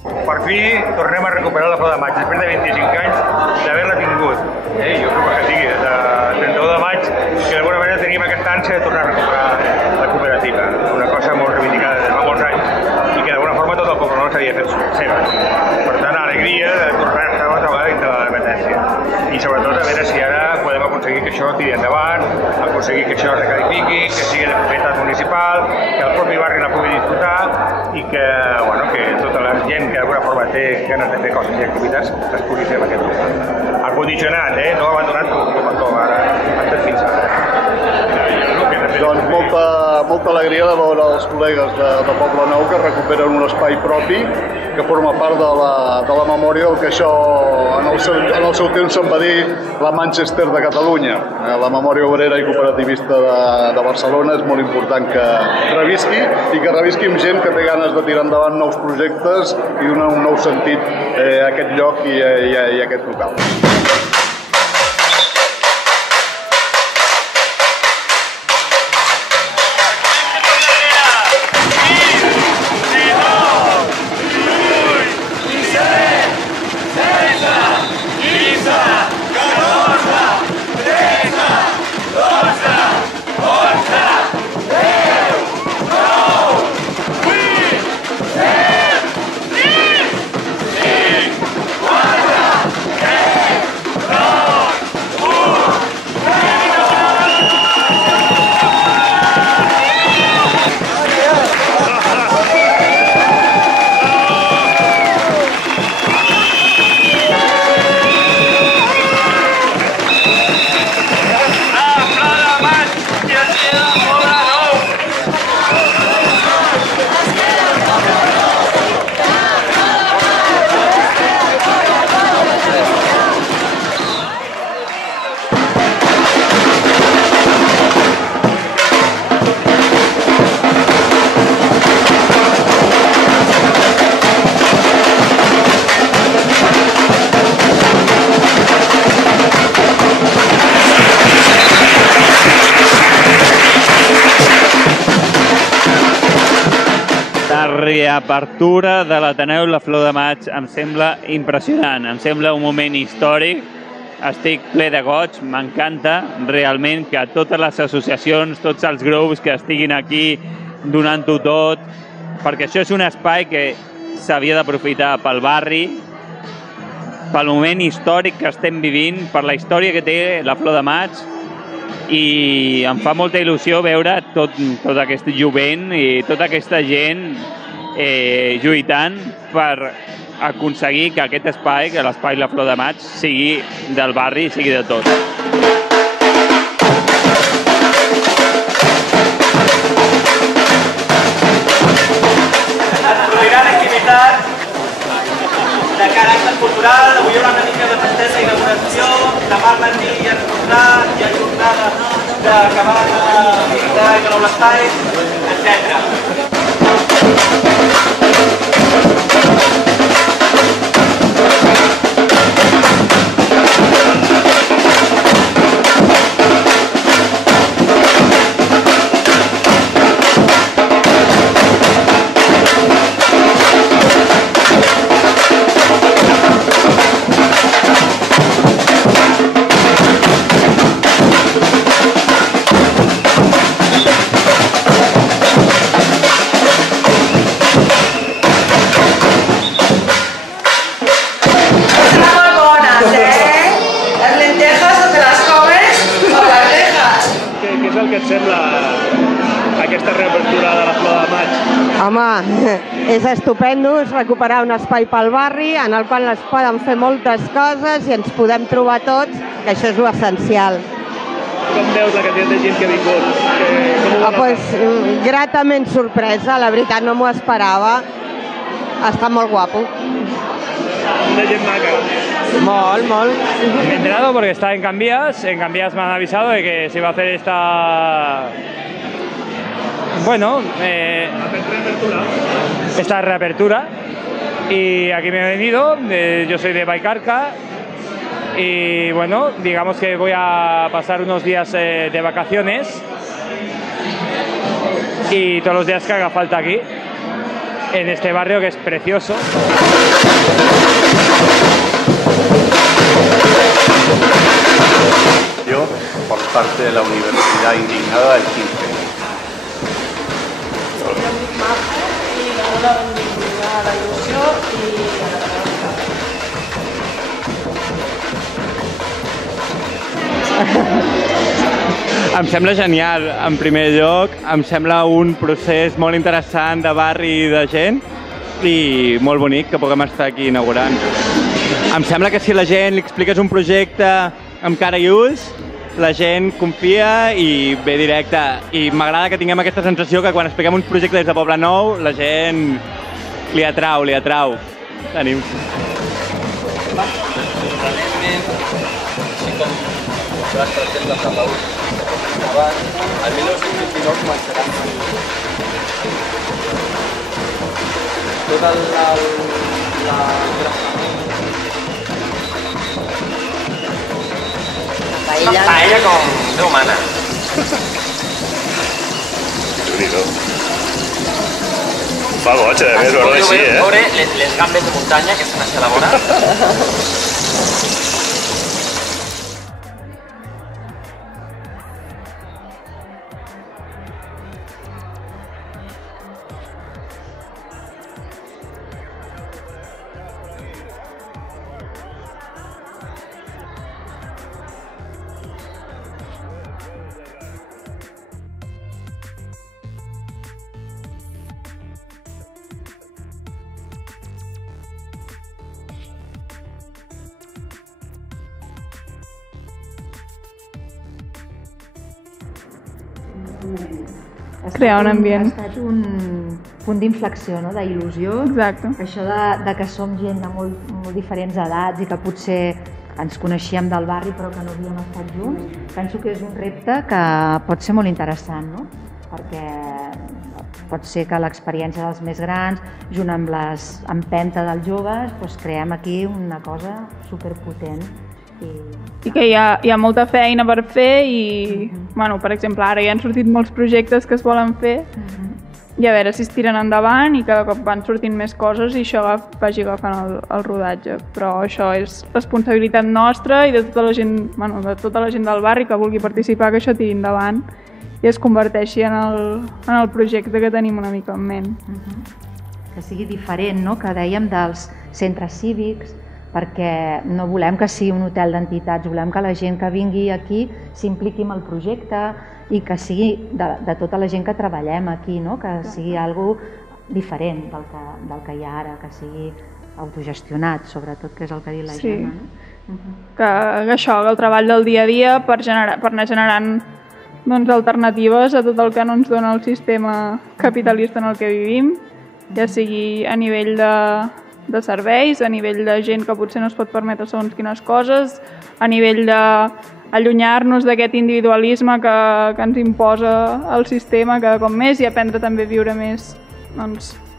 Per fi tornem a recuperar la Flor de Maig, després de 25 anys d'haver-la tingut. Jo crec que sigui, des de 31 de maig, que d'alguna manera teníem aquesta ànsia de tornar a recuperar la cooperativa, una cosa molt reivindicada des de fa molts anys i que d'alguna forma tot el poble nostre havia fet seva. Per tant, alegria de tornar-se una altra vegada dintre de la dependència. I sobretot a veure si ara podem aconseguir que això tiri endavant, aconseguir que això es recalifiqui, que sigui de propietat municipal, que el propi barri la pugui disfrutar i que, bueno, que tota la gent que d'alguna forma té ganes de fer coses i activitats es pugui fer amb aquest local. El condicionat, no abandonat com ara, fins fins ara. Doncs molta alegria de veure els col·legues de Poble Nou que recuperen un espai propi que forma part de la memòria del que això en el seu temps se'n va dir la Manchester de Catalunya. La memòria obrera i cooperativista de Barcelona és molt important que revisqui i que revisqui amb gent que té ganes de tirar endavant nous projectes i donar un nou sentit a aquest lloc i a aquest local. Reapertura de l'Ateneu La Flor de Maig em sembla impressionant, em sembla un moment històric, estic ple de goig, m'encanta realment que totes les associacions, tots els grups que estiguin aquí donant-ho tot, perquè això és un espai que s'havia d'aprofitar pel barri, pel moment històric que estem vivint, per la història que té la Flor de Maig, i em fa molta il·lusió veure tot aquest jovent i tota aquesta gent lluitant per aconseguir que aquest espai, que l'espai La Flor de Maig, sigui del barri i sigui de tot. Produirà l'activitat de caràcter cultural, avui hi haurà una mica de festesa i inauguració, demà al matí hi ha jornada d'acabar d'inaugurar l'espai, etc. És estupendo recuperar un espai pel barri en el qual es poden fer moltes coses i ens podem trobar tots, que això és l'essencial. Com veus la quantitat de gent que ha vingut? Pues, gratament sorpresa, la veritat no m'ho esperava. Està molt guapo. Una gent maca. Molt, molt. Me he enterado porque está en Cambias me han avisado de que se iba a hacer esta... Bueno, esta reapertura, y aquí me he venido, yo soy de Baicarca y bueno, digamos que voy a pasar unos días de vacaciones y todos los días que haga falta aquí. en este barrio que es precioso. Yo, por parte de la Universidad Indignada del 15. Em sembla genial, en primer lloc, em sembla un procés molt interessant de barri i de gent i molt bonic que puguem estar aquí inaugurant. Em sembla que si la gent li expliques un projecte amb cara i ulls, la gent confia i ve directe. I m'agrada que tinguem aquesta sensació que quan expliquem uns projectes des de Poblenou, la gent li atrau, li atrau. Tenim. Així com les presents de Palau abans, el 1929 començarà tota la paella com Déu mana. Déu-n'hi-do. Fa goig, a més, veure així, eh? Veure les gambes de muntanya que estan a la vora. Crear un ambient. Ha estat un punt d'inflexió, no? d'il·lusió. Exacte. Això de que som gent de molt diferents edats i que potser ens coneixíem del barri però que no havíem estat junts, penso que és un repte que pot ser molt interessant, no? Perquè pot ser que l'experiència dels més grans, junt amb l'empenta dels joves, doncs creem aquí una cosa superpotent. I que hi ha molta feina per fer i, bueno, per exemple, ara ja han sortit molts projectes que es volen fer i a veure si es tiren endavant i cada cop van sortint més coses i això vagi agafant el rodatge. Però això és responsabilitat nostra i de tota la gent, bueno, de tota la gent del barri que vulgui participar, que això tiri endavant i es converteixi en el projecte que tenim una mica en ment. Que sigui diferent, no?, que dèiem dels centres cívics, perquè no volem que sigui un hotel d'entitats, volem que la gent que vingui aquí s'impliqui en el projecte i que sigui de tota la gent que treballem aquí, no? Que sigui algo diferent del que hi ha ara, que sigui autogestionat, sobretot, que és el que ha dit la Gemma. Que això, el treball del dia a dia per anar generant alternatives a tot el que no ens dona el sistema capitalista en el que vivim, ja sigui a nivell de serveis, a nivell de gent que potser no es pot permetre segons quines coses, a nivell d'allunyar-nos d'aquest individualisme que ens imposa el sistema cada cop més i aprendre també a viure més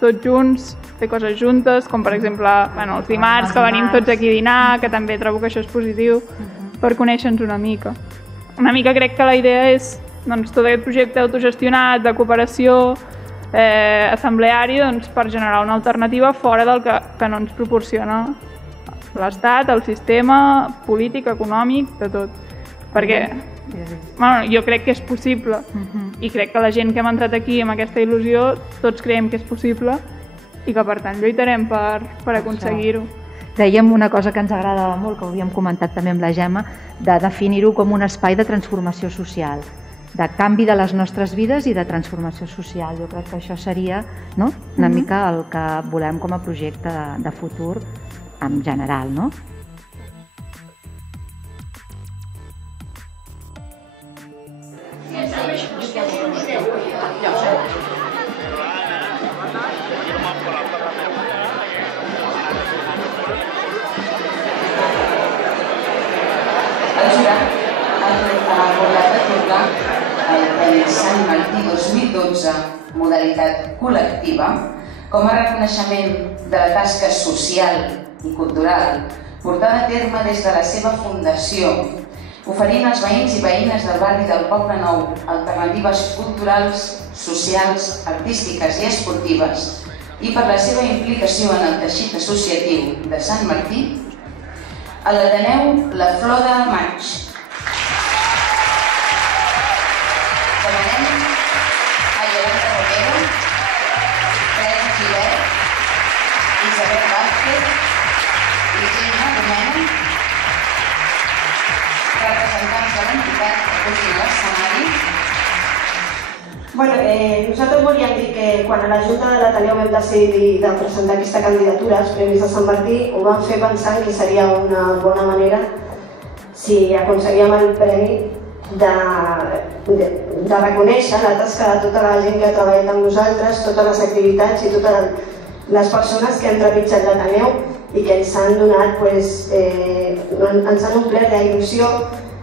tots junts, fer coses juntes, com per exemple els dimarts que venim tots aquí a dinar, que també trobo que això és positiu per conèixer-nos una mica. Una mica crec que la idea és tot aquest projecte autogestionat, de cooperació, assembleari, per generar una alternativa fora del que no ens proporciona l'Estat, el sistema polític, econòmic, de tot. Perquè jo crec que és possible i crec que la gent que hem entrat aquí amb aquesta il·lusió tots creiem que és possible i que per tant lluitarem per aconseguir-ho. Dèiem una cosa que ens agradava molt, que ho havíem comentat també amb la Gemma, de definir-ho com un espai de transformació social, de canvi de les nostres vides i de transformació social. Jo crec que això seria una mica el que volem com a projecte de futur en general, no? El jurat ha acordat atorgar el Premi Sant Martí 2012, modalitat col·lectiva, com a reconeixement de la tasca social i cultural portada a terme des de la seva fundació, oferint als veïns i veïnes del barri del Poblenou alternatives culturals, socials, artístiques i esportives i per la seva implicació en el teixit associatiu de Sant Martí, a l'Ateneu La Flor de Maig. Demanem a Yolanda Romero, Teresa Givert, Isabel Vázquez i Gemma Domènech, representants de l'entitat que pugen a l'escenari. Nosaltres volíem dir que quan a la Junta de l'Ateneu vam decidir de presentar aquesta candidatura als Premis de Sant Martí, ho vam fer pensant que seria una bona manera, si aconseguíem el premi, de reconèixer la tasca de tota la gent que ha treballat amb nosaltres, totes les activitats i totes les persones que han trepitjat l'Ateneu i que ens han donat, ens han omplert d'il·lusió,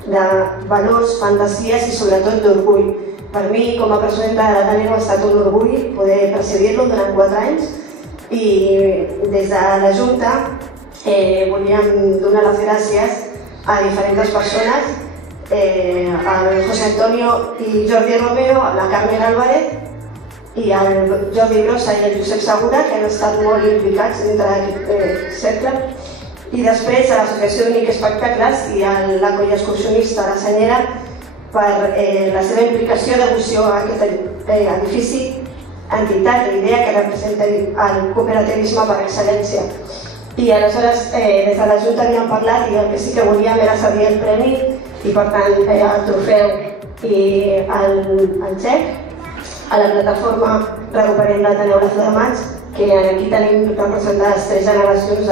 de valors, fantasies i sobretot d'orgull. Per mi, com a presidenta de l'Ateneu, ha estat un orgull poder presidir-lo durant 4 anys i des de la Junta volíem donar les gràcies a diferents persones, al José Antonio i Jordi Romero, a la Carmen Álvarez i al Jordi Brossa i el Josep Segura, que han estat molt implicats dintre d'aquest cercle, i després a l'Associació d'Unic Espectacles i a la colla excursionista La Senyera per la seva implicació i devoció a aquest edifici, entitat i idea que representa el cooperativisme per excel·lència. I aleshores, des de la Junta havíem parlat i el que sí que volíem era cedir el premi i, per tant, el trofeu i el xec a la plataforma Recuperem l'Ateneu La Flor de Maig, que aquí tenim representades 3 generacions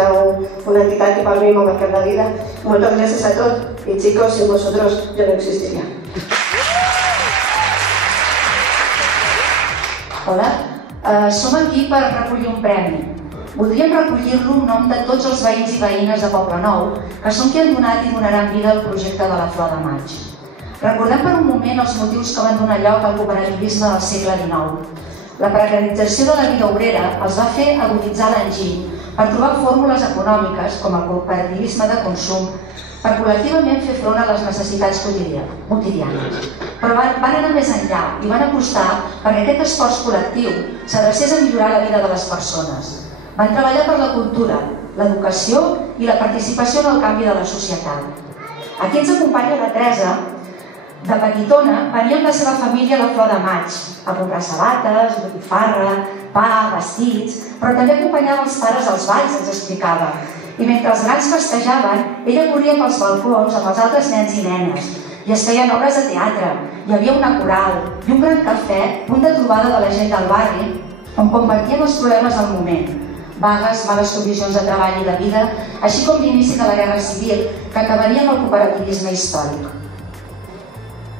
d'una entitat que per mi m'ha marcat la vida. Moltes gràcies a tots y chicos, sin vosotros yo no existiría. Hola, som aquí per recollir un premi. Voldríem recollir-lo en nom de tots els veïns i veïnes de Poblenou, que són qui han donat i donaran vida al projecte de la Flor de Maig. Recordem per un moment els motius que van donar lloc al cooperativisme del segle XIX. La precarització de la vida obrera els va fer aguditzar l'enginy per trobar fórmules econòmiques, com el cooperativisme de consum, per col·lectivament fer front a les necessitats quotidianes. Però van anar més enllà i van apostar perquè aquest esforç col·lectiu s'adrecés a millorar la vida de les persones. Van treballar per la cultura, l'educació i la participació en el canvi de la societat. Aquí ens acompanya la Teresa. De petitona venia amb la seva família a la Flor de Maig a comprar sabates, botifarra, pa, vestits, però també acompanyava els pares als balls, ens explicava. I mentre els grans festejaven, ella corria pels balcons amb els altres nens i nenes i es feien obres de teatre, hi havia una coral i un gran cafè, punt de trobada de la gent del barri, on compartien els problemes del moment, vagues, males condicions de treball i de vida, així com l'inici de la Guerra Civil, que acabaria amb el cooperativisme històric.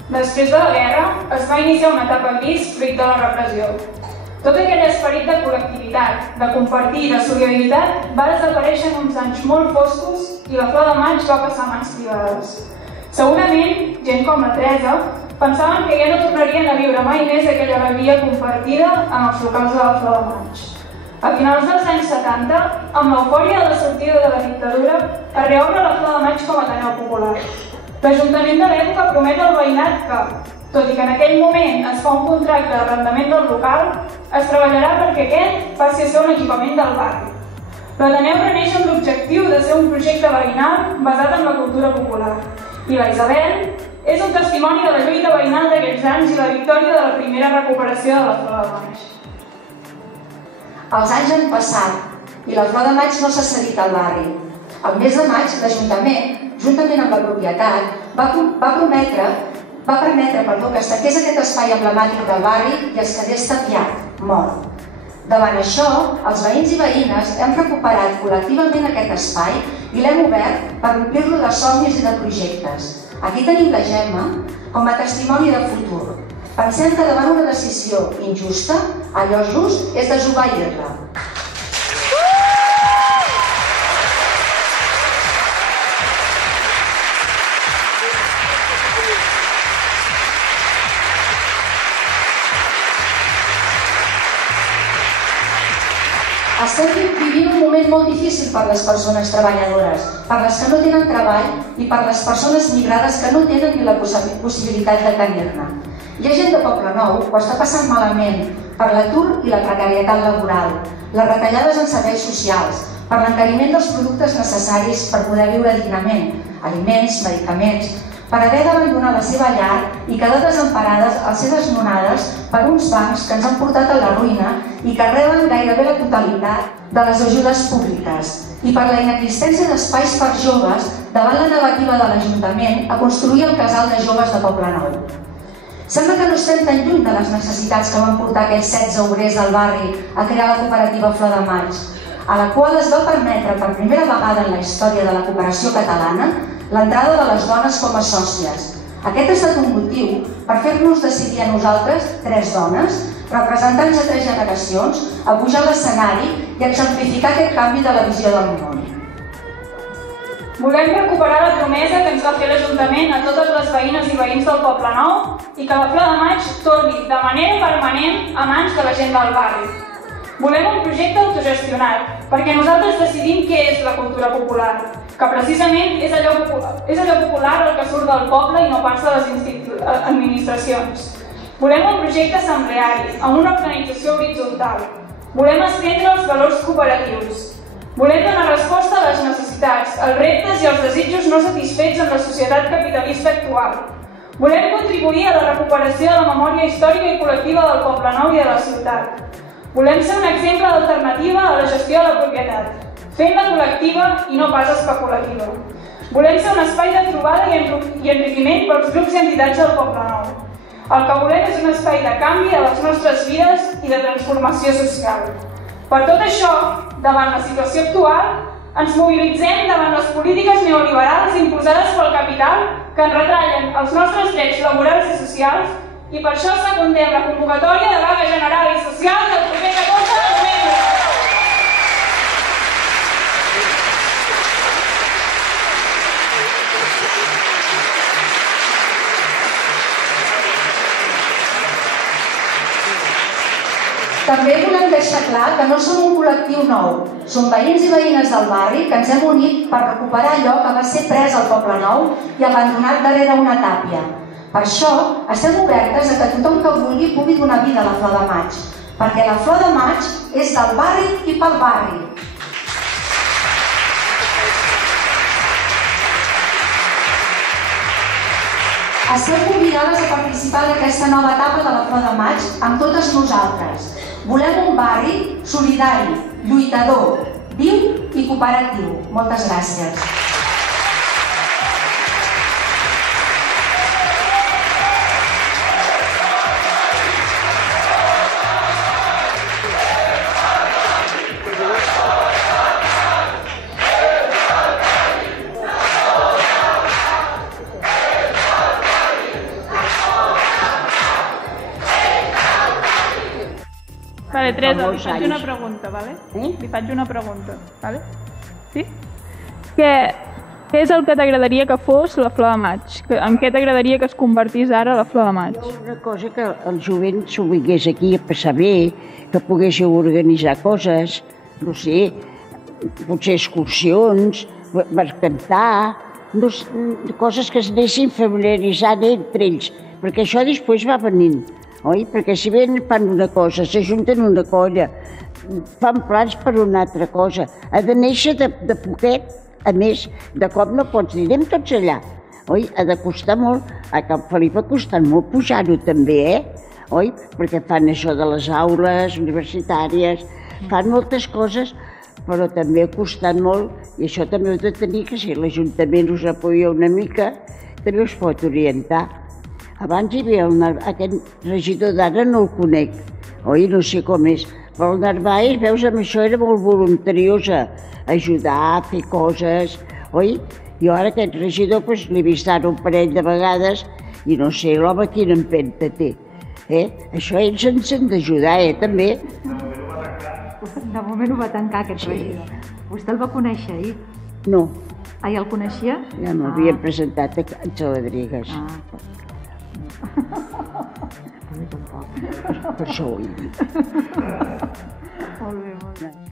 Després de la guerra, es va iniciar una etapa gris fruit de la repressió. Tot aquell esperit de col·lectivitat, de compartir i de solidaritat va desaparèixer en uns anys molt foscos i la Flor de Maig va passar a mans privades. Segurament, gent com la Teresa pensaven que ja no tornarien a viure mai més aquella alegria compartida en els locals de la Flor de Maig. A finals dels anys 70, amb l'eufòria de la sortida de la dictadura, es reobre la Flor de Maig com a Ateneu Popular. L'Ajuntament de l'època promet al veïnat que, tot i que en aquell moment es fa un contracte d'arrendament del local, es treballarà perquè aquest passi a ser un equipament del barri. L'Ateneu reneix amb l'objectiu de ser un projecte veïnal basat en la cultura popular. I la Isabel és un testimoni de la lluita veïnal d'aquells anys i la victòria de la primera recuperació de la Flor de Maig. Els anys han passat i la Flor de Maig no s'ha cedit al barri. Al mes de maig, l'Ajuntament, juntament amb la propietat, va permetre que es tanqués aquest espai emblemàtic del barri i es quedés tapiat, mort. Davant això, els veïns i veïnes hem recuperat col·lectivament aquest espai i l'hem obert per omplir-lo de somnis i de projectes. Aquí tenim la Gemma com a testimoni de futur. Pensem que davant una decisió injusta, allò just és desobeir-la. Estem vivint un moment molt difícil per les persones treballadores, per les que no tenen treball i per les persones migrades que no tenen ni la possibilitat de tenir-ne. Hi ha gent de Poblenou que ho està passant malament, per l'atur i la precarietat laboral, les retallades en serveis socials, per l'encariment dels productes necessaris per poder viure dignament, aliments, medicaments, per haver d'abandonar la seva llar i quedar desemparades al ser desnonades per uns bancs que ens han portat a la ruïna i que reben gairebé la totalitat de les ajudes públiques, i per la inexistència d'espais per joves davant la negativa de l'Ajuntament a construir el casal de joves de Poblenou. Sembla que no estem tan lluny de les necessitats que van portar aquells 16 obrers del barri a crear la cooperativa Flor de Maig, a la qual es va permetre per primera vegada en la història de la cooperació catalana l'entrada de les dones com a sòcies. Aquest ha estat un motiu per fer-nos decidir a nosaltres, 3 dones, representants de 3 generacions, a pujar a l'escenari i exemplificar aquest canvi de la visió del món. Volem recuperar la promesa que ens va fer l'Ajuntament a totes les veïnes i veïns del Poblenou i que la Flor de Maig torni de manera permanent a mans de la gent del barri. Volem un projecte autogestionat, perquè nosaltres decidim què és la cultura popular, que precisament és allò popular el que surt del poble i no pas de les administracions. Volem un projecte assembleari, amb una organització horitzontal. Volem estendre els valors cooperatius. Volem donar resposta a les necessitats, als reptes i als desitjos no satisfets en la societat capitalista actual. Volem contribuir a la recuperació de la memòria històrica i col·lectiva del Poblenou i de la ciutat. Volem ser un exemple d'alternativa a la gestió de la propietat, fent-la col·lectiva i no pas especulativa. Volem ser un espai de trobada i enriquiment pels grups i entitats del Poblenou. El que volem és un espai de canvi de les nostres vides i de transformació social. Per tot això, davant la situació actual, ens mobilitzem davant les polítiques neoliberals imposades pel capital que ens retallen els nostres drets laborals i socials i per això secundem la convocatòria de vaga general i social del proper 14 de novembre. També volem deixar clar que no som un col·lectiu nou. Som veïns i veïnes del barri que ens hem unit per recuperar allò que va ser pres al Poblenou i abandonat darrere una tàpia. Per això estem obertes a que tothom que vulgui pugui donar vida a la Flor de Maig, perquè la Flor de Maig és del barri i pel barri. Esteu convidades a participar d'aquesta nova etapa de la Flor de Maig amb totes nosaltres. Volem un barri solidari, lluitador, viu i cooperatiu. Moltes gràcies. Vale, Teresa, li faig una pregunta, vale? Li faig una pregunta, vale? Sí? Què és el que t'agradaria que fos la Flor de Maig? En què t'agradaria que es convertís ara la Flor de Maig? Una cosa que el jovent s'ho vingués aquí a passar bé, que poguéssiu organitzar coses, no sé, potser excursions, per cantar, coses que es anessin familiaritzant entre ells, perquè això després va venint. Oi? Perquè si bé fan una cosa, s'ajunten una colla, fan plans per una altra cosa, ha de néixer de poquet, a més, de cop no pots dir, anem tots allà. Oi? Ha de costar molt, a Can Felip ha costat molt pujar-ho també, oi? Perquè fan això de les aules universitàries, fan moltes coses, però també ha costat molt, i això també heu de tenir, que si l'Ajuntament us apoya una mica, també us pot orientar. Abans hi havia aquest regidor d'ara, no el conec, oi? No sé com és, però el Narváez, veus, amb això era molt voluntariosa, ajudar a fer coses, oi? Jo ara aquest regidor l'he vist ara un parell de vegades i no sé, l'home quina empenta té. Això ells ens han d'ajudar, també. De moment ho va tancar aquest regidor. Vostè el va conèixer ahir? No. Ah, ja el coneixia? Ja m'havien presentat a Xaladrigues. A mi tampoc. Per això ho he dit. Molt bé, molt bé.